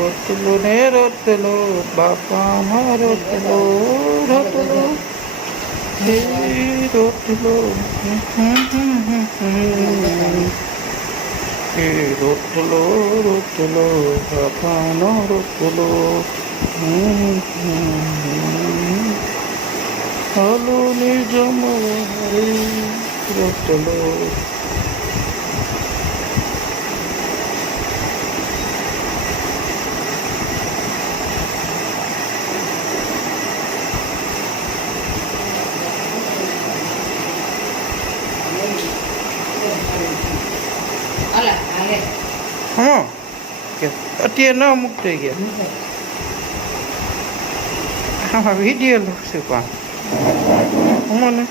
રોટલો ને રોટલો બાપામાં રોટલો રોટલો હે રોટલો હે રોટલો રોટલો બાપાનો રોટલો હાલો ને જમવારે રોટલો હા કે અત્યારે ન મૂકતો ગયા આમાં વિડીયો લખશું પણ મને